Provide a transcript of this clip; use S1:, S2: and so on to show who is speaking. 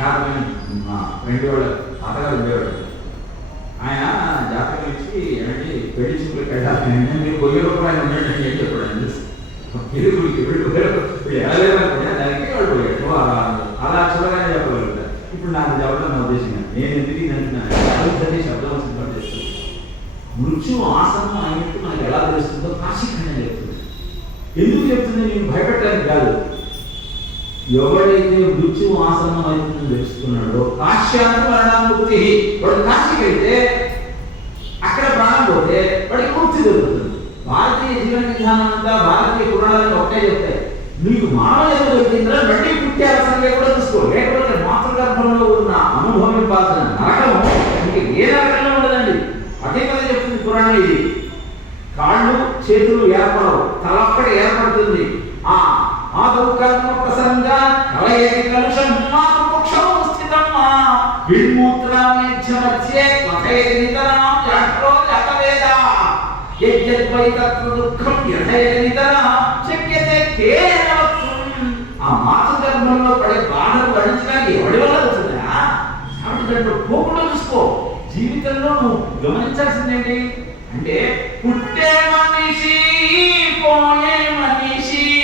S1: ప్రఖ్యాతమైన friend వాళ్ళ అతగారు ఉండేవాడు ఆయన జాతకం ఇచ్చి ఏమంటే పెళ్ళి చూపులకు వెళ్ళాలి మీరు వెయ్యి రూపాయలు ఉండేటట్టు ఏం చెప్పాడు ఆయన ఎదుగుడికి వీళ్ళు వీళ్ళు ఎలా లేదనుకున్నా దానికి వాళ్ళు పోయాడు. అలా చూడగానే చెప్పగలుగుతారు ఇప్పుడు నాకు చెప్పడం నా ఉద్దేశం నేను ఎందుకు ఇది అంటున్నాను శబ్దం సిద్ధం చేస్తుంది. మృత్యు ఆసనం అయినట్టు మనకు ఎలా తెలుస్తుందో కాశీఖండం చెప్తుంది. ఎందుకు చెప్తుంది? నేను భయపెట్టడానికి కాదు. ఎవరు మృత్యు ఆసనం అవుతుందని తెలుసుకున్నాడు కాశ్యాన్ని మరణాముక్తి వాడు కాశీకి వెళ్తే అక్కడ ప్రాణం పోతే వాడికి ముక్తి దొరుకుతుంది. భారతీయ జీవన విధానం అంతా భారతీయ పురాణాలను ఒకటే చెప్తాయి. నీకు మానవ జన్మ దొరికిందా మళ్ళీ పుట్టే అవసరం కూడా చూసుకో. లేకపోతే మాతృగర్భంలో ఉన్న అనుభవింపాల్సిన నరకము నీకు ఏ నరకంలో ఉండదండి. అదే కదా చెప్తుంది పురాణం ఇది. కాళ్ళు చేతులు ఏర్పడవు తల అక్కడ ఏర్పడుతుంది. ఆ ఆదౌ కర్మ విల్మూత్రామేధ్యమధ్యే క్వథయేది నితరాం జాగ్రో జాతవేద యజ్ఞద్వై తత్వ దుఃఖం యథయేది నితరాం శక్యతే తేన ఆ మాతృ గర్భంలో పడే బాధను భరించడానికి ఎవడి వల్ల అవుతుందా కాబట్టి దాంట్లో పోకుండా చూసుకో. జీవితంలో నువ్వు గమనించాల్సింది ఏంటి